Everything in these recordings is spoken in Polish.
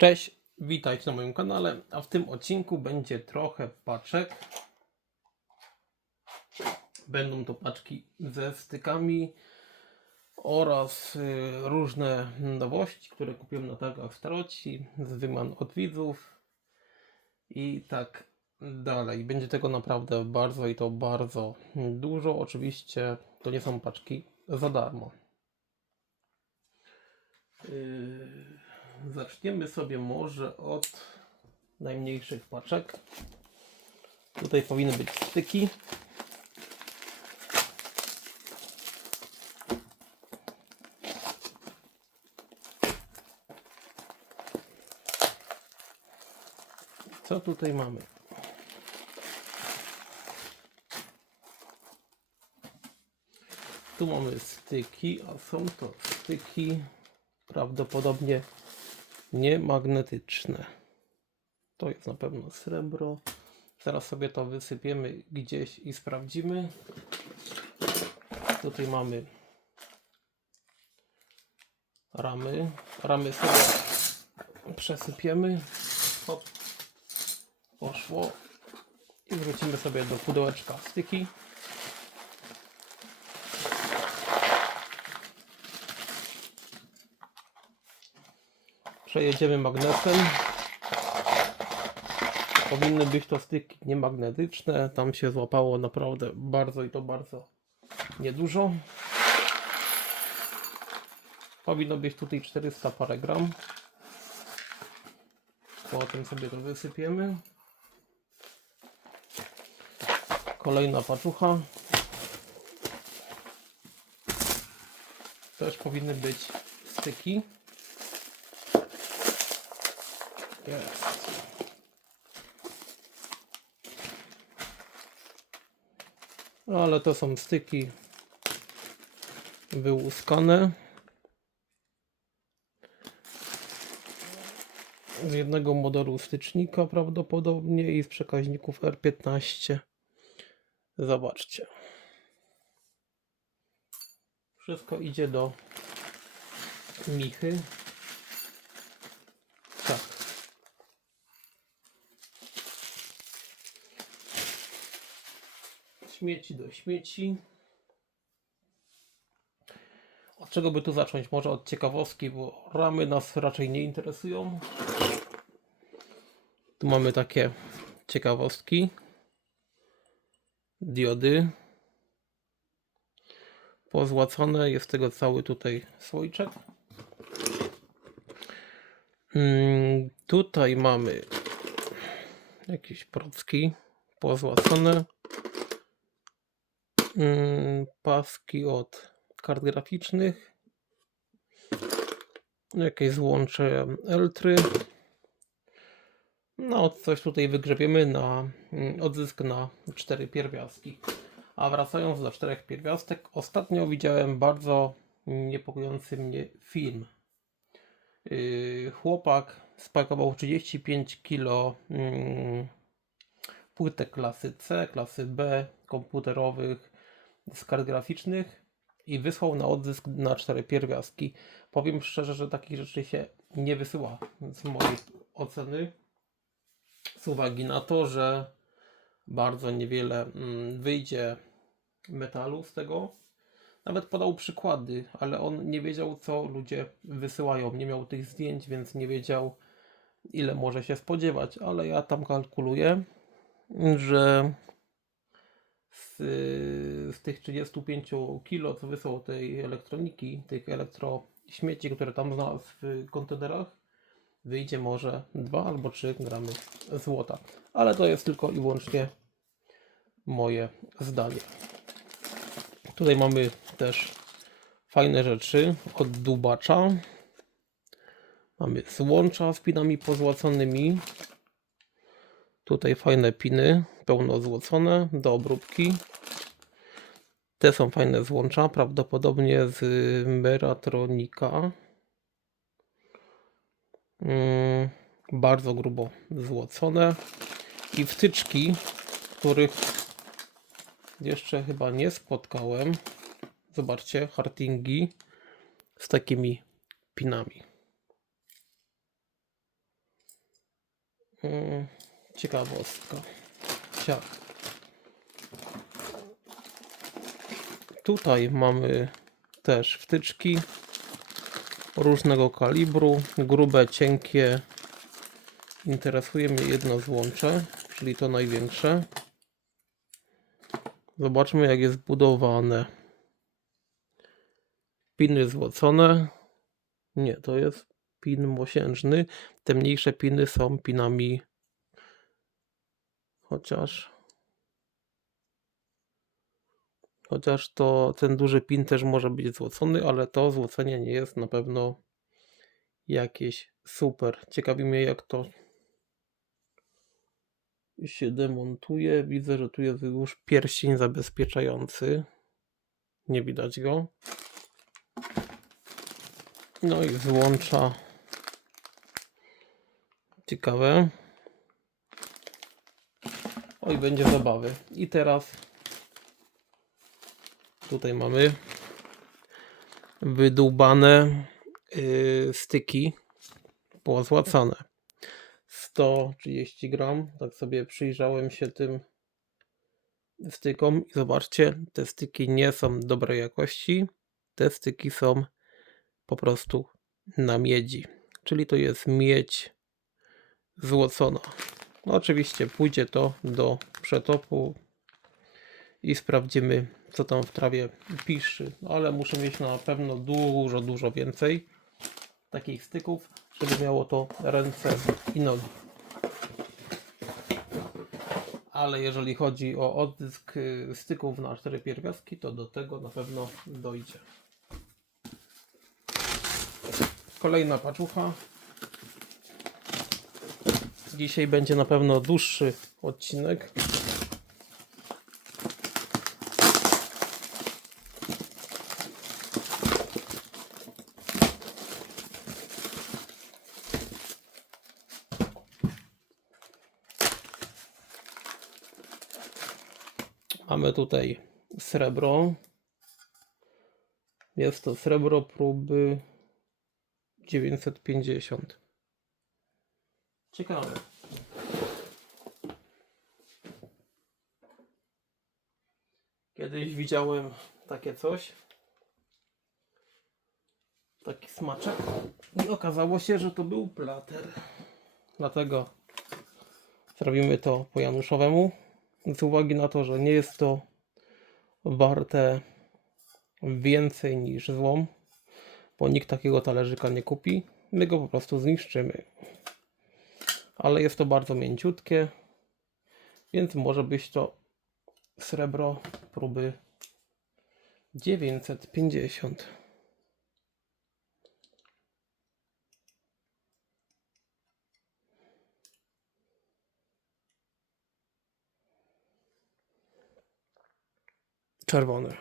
Cześć, witajcie na moim kanale, a w tym odcinku będzie trochę paczek. Będą to paczki ze stykami oraz y, różne nowości, które kupiłem na targach w Taroci, z wyman od widzów i tak dalej. Będzie tego naprawdę bardzo i to bardzo dużo. Oczywiście to nie są paczki za darmo. Yy, Zaczniemy sobie może od najmniejszych paczek. Tutaj powinny być styki. Co tutaj mamy? Tu mamy styki, a są to styki prawdopodobnie niemagnetyczne. To jest na pewno srebro. Zaraz sobie to wysypiemy gdzieś i sprawdzimy. Tutaj mamy ramy. Ramy sobie przesypiemy. Hop. Poszło. I wrócimy sobie do pudełeczka styki. Przejedziemy magnesem. Powinny być to styki niemagnetyczne. Tam się złapało naprawdę bardzo i to bardzo niedużo. Powinno być tutaj 400 parę gram. Potem sobie to wysypiemy. Kolejna paczucha. Też powinny być styki. Jest. No, Ale to są styki wyłuskane. Z jednego modelu stycznika prawdopodobnie i z przekaźników R15. Zobaczcie. Wszystko idzie do Michy. Śmieci do śmieci. Od czego by tu zacząć? Może od ciekawostki, bo ramy nas raczej nie interesują. Tu mamy takie ciekawostki. Diody. Pozłacane. Jest tego cały tutaj słoiczek. Mm, tutaj mamy jakieś procki pozłacane. Mm, paski od kart graficznych. Jakieś złącze Eltry. No, coś tutaj wygrzebiemy na mm, odzysk na cztery pierwiastki. A wracając do czterech pierwiastek, ostatnio widziałem bardzo niepokojący mnie film. Yy, chłopak spakował 35 kg mm, płytek klasy C, klasy B, komputerowych, z kart graficznych i wysłał na odzysk na cztery pierwiastki. Powiem szczerze, że takich rzeczy się nie wysyła z mojej oceny. Z uwagi na to, że bardzo niewiele mm, wyjdzie metalu z tego. Nawet podał przykłady, ale on nie wiedział, co ludzie wysyłają. Nie miał tych zdjęć, więc nie wiedział, ile może się spodziewać. Ale ja tam kalkuluję, że z, z tych 35 kilo, co wysłał tej elektroniki, tych elektrośmieci, które tam znalazł w kontenerach, wyjdzie może 2 albo 3 gramy złota. Ale to jest tylko i wyłącznie moje zdanie. Tutaj mamy też fajne rzeczy od dubacza. Mamy złącza z pinami pozłacanymi. Tutaj fajne piny, pełno złocone do obróbki. Te są fajne złącza, prawdopodobnie z Meratronika. Mm, bardzo grubo złocone. I wtyczki, których jeszcze chyba nie spotkałem. Zobaczcie, hartingi z takimi pinami. Mm, ciekawostka. Ciach. Tutaj mamy też wtyczki różnego kalibru, grube, cienkie. Interesuje mnie jedno złącze, czyli to największe. Zobaczmy jak jest budowane. Piny złocone. Nie, to jest pin mosiężny. Te mniejsze piny są pinami chociaż chociaż to ten duży pin też może być złocony, ale to złocenie nie jest na pewno jakieś super. Ciekawi mnie jak to się demontuje. Widzę, że tu jest już pierścień zabezpieczający. Nie widać go. No i złącza. Ciekawe. Oj, będzie zabawy. I teraz tutaj mamy wydłubane yy, styki pozłacane. 130 gram. Tak sobie przyjrzałem się tym stykom i zobaczcie, te styki nie są dobrej jakości. Te styki są po prostu na miedzi. Czyli to jest miedź złocona. No oczywiście pójdzie to do przetopu i sprawdzimy co tam w trawie piszczy. No, ale muszę mieć na pewno dużo, dużo więcej takich styków, żeby miało to ręce i nogi. Ale jeżeli chodzi o odzysk y, styków na cztery pierwiastki, to do tego na pewno dojdzie. Kolejna paczucha. Dzisiaj będzie na pewno dłuższy odcinek. Tutaj srebro. Jest to srebro próby 950. Ciekawe. Kiedyś widziałem takie coś. Taki smaczek. I okazało się, że to był plater. Dlatego zrobimy to po Januszowemu. Z uwagi na to, że nie jest to warte więcej niż złom, bo nikt takiego talerzyka nie kupi. My go po prostu zniszczymy. Ale jest to bardzo mięciutkie, więc może być to srebro próby 950. Czerwony.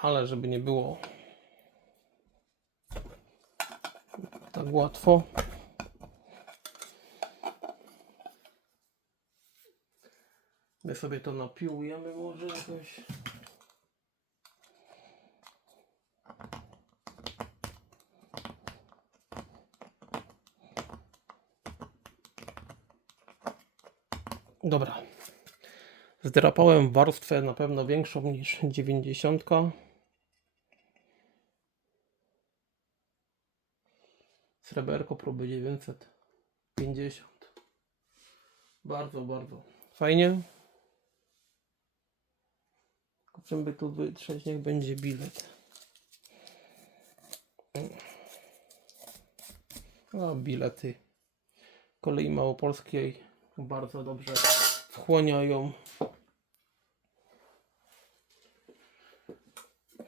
Ale żeby nie było tak łatwo. My sobie to napiłujemy może jakoś. Dobra. Zdrapałem warstwę na pewno większą niż 90. Sreberko próby 950. Bardzo, bardzo fajnie. Czym by tu wytrzeć, niech będzie bilet. A bilety kolei małopolskiej bardzo dobrze wchłaniają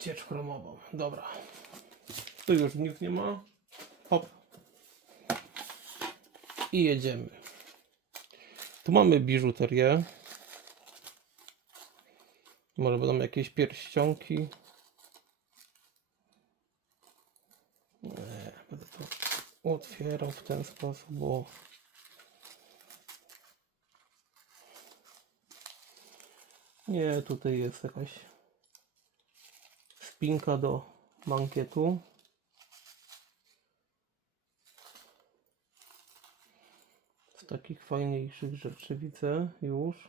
ciecz chromową. Dobra. Tu już nic nie ma. Hop. I jedziemy. Tu mamy biżuterię. Może będą jakieś pierścionki. Nie, będę to otwierał w ten sposób, bo nie, tutaj jest jakaś spinka do mankietu. z takich fajniejszych rzeczy widzę już.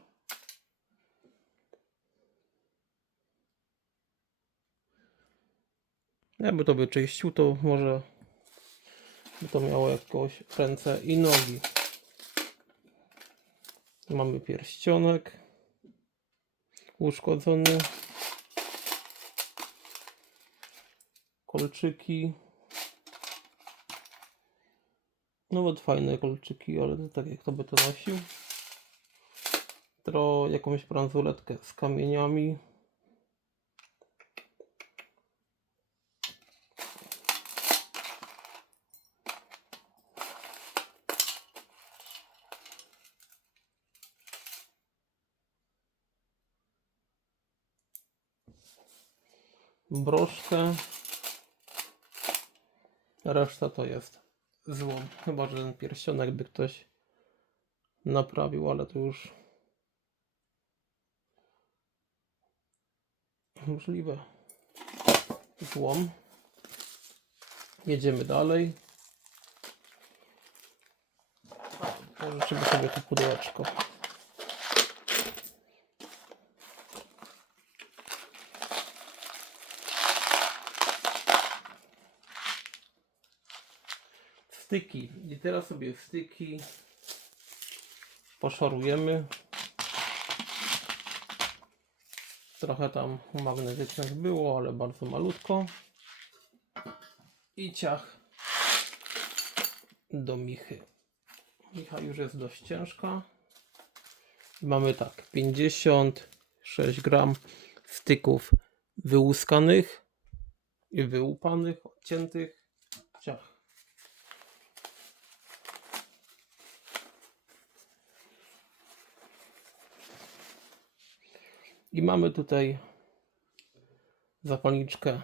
Jakby to wyczyścił, to może by to miało jakoś ręce i nogi. Mamy pierścionek uszkodzony. Kolczyki. Nawet fajne kolczyki, ale to tak jak to by to nosił. Tro jakąś bransoletkę z kamieniami. broszkę. Reszta to jest złom. Chyba, że ten pierścionek by ktoś naprawił, ale to już możliwe. Złom. Jedziemy dalej. Pożyczymy sobie to pudełeczko. Styki. I teraz sobie styki poszorujemy. Trochę tam magnetycznych było, ale bardzo malutko. I ciach do michy. Micha już jest dość ciężka. Mamy tak, 56 gram styków wyłuskanych i wyłupanych, odciętych. Ciach. I mamy tutaj zapalniczkę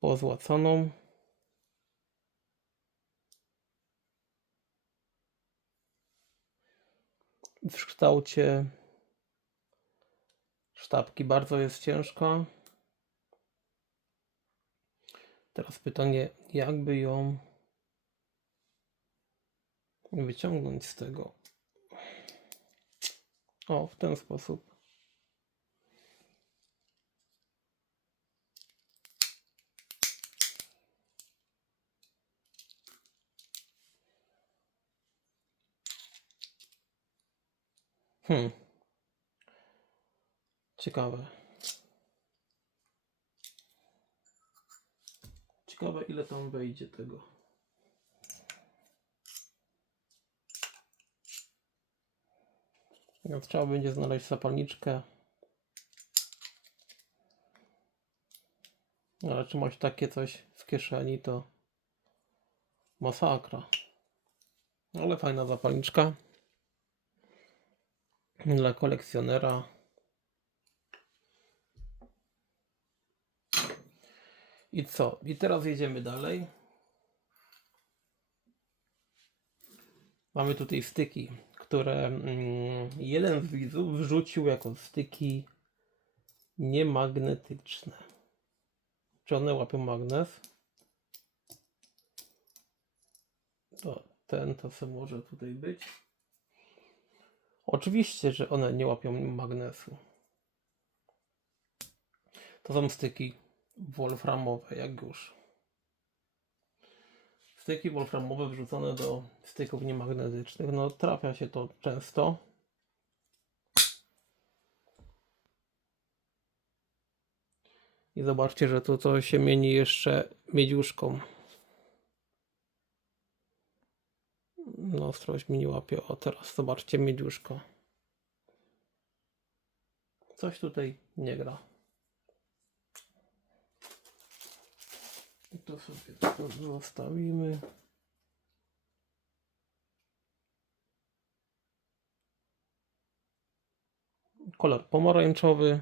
pozłaconą. W kształcie sztabki bardzo jest ciężka. Teraz pytanie, jakby ją wyciągnąć z tego. O, w ten sposób. Hmm. Ciekawe. Ciekawe, ile tam wejdzie tego. Jak trzeba będzie znaleźć zapalniczkę. Ale masz takie coś w kieszeni, to masakra. Ale fajna zapalniczka. Dla kolekcjonera. I co? I teraz jedziemy dalej. Mamy tutaj styki, które mm, jeden z widzów wrzucił jako styki niemagnetyczne. Czy one łapią magnes? To ten to co może tutaj być. Oczywiście, że one nie łapią magnesu. To są styki wolframowe, jak już. Styki wolframowe wrzucone do styków niemagnetycznych. No, trafia się to często. I zobaczcie, że to, to się mieni jeszcze miedziuszką. No, ostrość mi nie łapie. O, teraz zobaczcie miedziuszko. Coś tutaj nie gra. I to sobie tu zostawimy. Kolor pomarańczowy.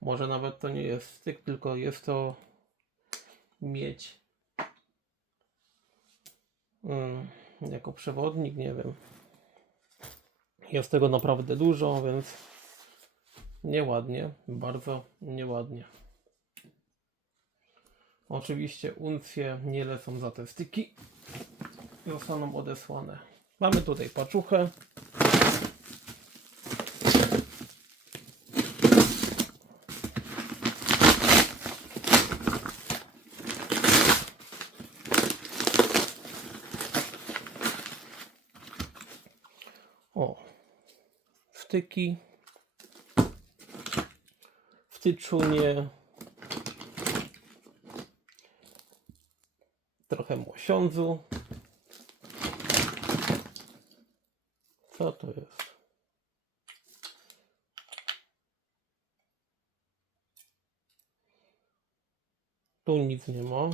Może nawet to nie jest styk, tylko jest to miedź. Mm, jako przewodnik, nie wiem. Jest tego naprawdę dużo, więc nieładnie, bardzo nieładnie. Oczywiście uncje nie lecą za te styki. Zostaną odesłane. Mamy tutaj paczuchę. O, wtyki, wtyczunie, trochę mosiądzu. Co to jest? Tu nic nie ma.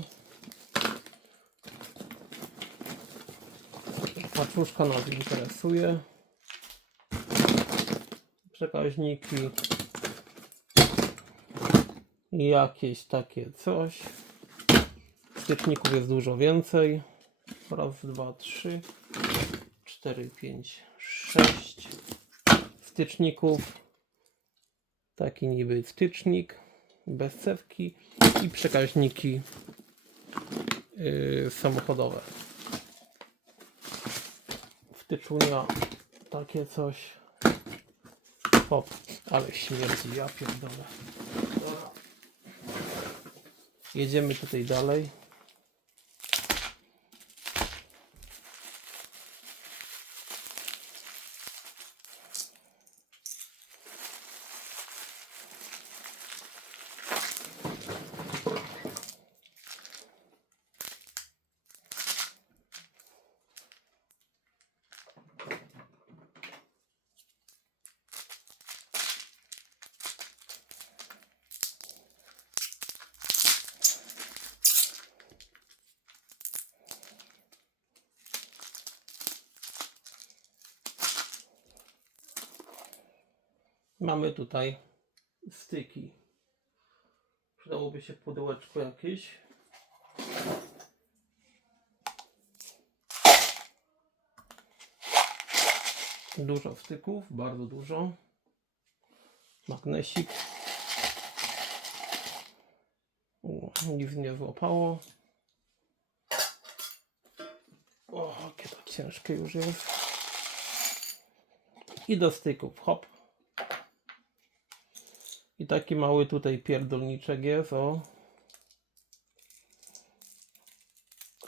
Paczuszka nas interesuje. Przekaźniki. Jakieś takie coś. Styczników jest dużo więcej. Raz, dwa, trzy, cztery, pięć, sześć styczników. Taki niby stycznik bez cewki i przekaźniki yy, samochodowe. Wtyczunia takie coś. Hop, ale śmierdzi, ja pierdolę. Jedziemy tutaj dalej. Mamy tutaj styki. Przydałoby się pudełeczko jakieś. Dużo styków, bardzo dużo. Magnesik. U, Nic nie złapało. O, jakie to ciężkie już jest. I do styków, hop. I taki mały tutaj pierdolniczek jest, o.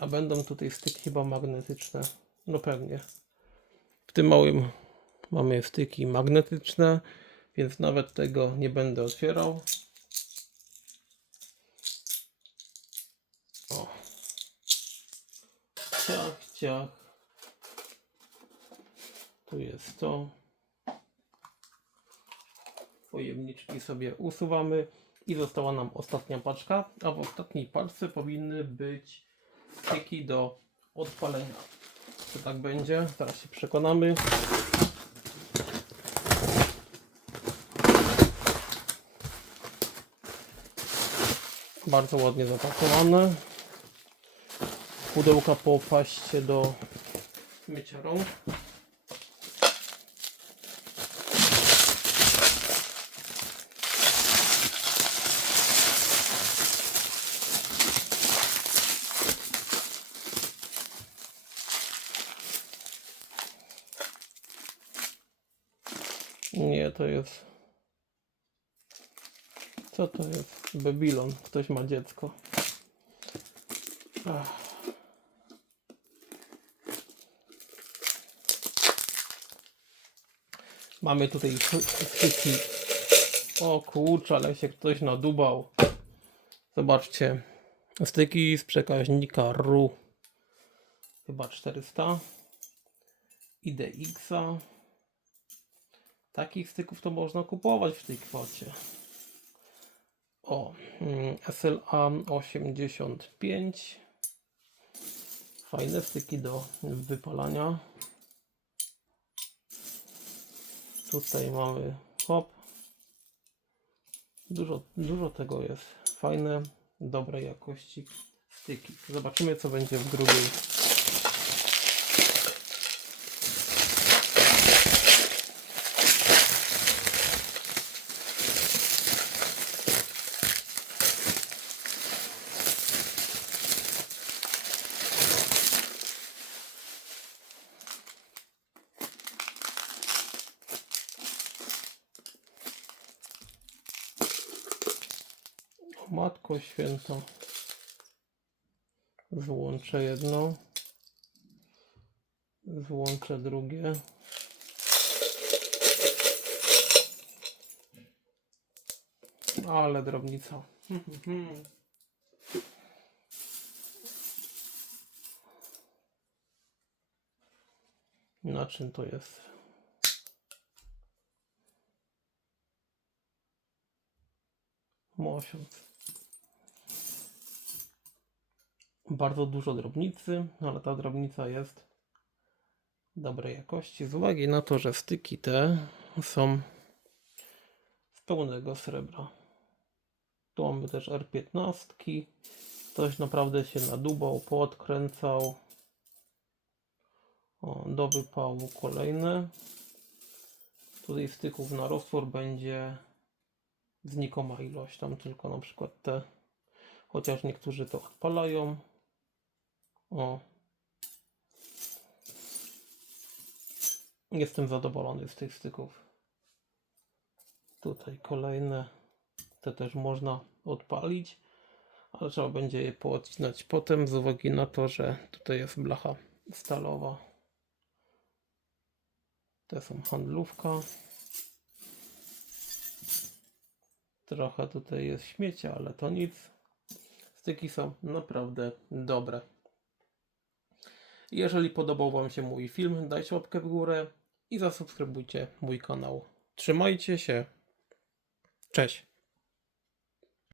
A będą tutaj styki chyba magnetyczne. No pewnie. W tym małym mamy styki magnetyczne, więc nawet tego nie będę otwierał. O. Ciach, ciach. Tu jest to pojemniczki sobie usuwamy i została nam ostatnia paczka, a w ostatniej paczce powinny być styki do odpalenia. Czy tak będzie? Zaraz się przekonamy. Bardzo ładnie zapakowane. Pudełka po paście do mycia rąk. Nie, to jest. Co to jest? Babylon. Ktoś ma dziecko. Ach. Mamy tutaj styki. O kurczę, ale się ktoś nadubał. Zobaczcie. Styki z przekaźnika RU. Chyba 400. IDX-a. Takich styków to można kupować w tej kwocie. O, mm, SLA 85. Fajne styki do wypalania. Tutaj mamy hop. Dużo, dużo tego jest. Fajne, dobrej jakości styki. Zobaczymy co będzie w drugiej jabłko święto. Złączę jedno. Złączę drugie. Ale drobnica. Na czym to jest? Mosiąc. Bardzo dużo drobnicy, ale ta drobnica jest dobrej jakości z uwagi na to, że styki te są z pełnego srebra. Tu mamy też R15. Ktoś naprawdę się nadubał, poodkręcał. O, do wypału kolejne. Tutaj styków na roztwór będzie znikoma ilość, tam tylko na przykład te, chociaż niektórzy to odpalają. O. Jestem zadowolony z tych styków. Tutaj kolejne, te też można odpalić, ale trzeba będzie je poodcinać potem z uwagi na to, że tutaj jest blacha stalowa. Te są handlówka. Trochę tutaj jest śmiecia, ale to nic. Styki są naprawdę dobre. Jeżeli podobał Wam się mój film, dajcie łapkę w górę i zasubskrybujcie mój kanał. Trzymajcie się. Cześć.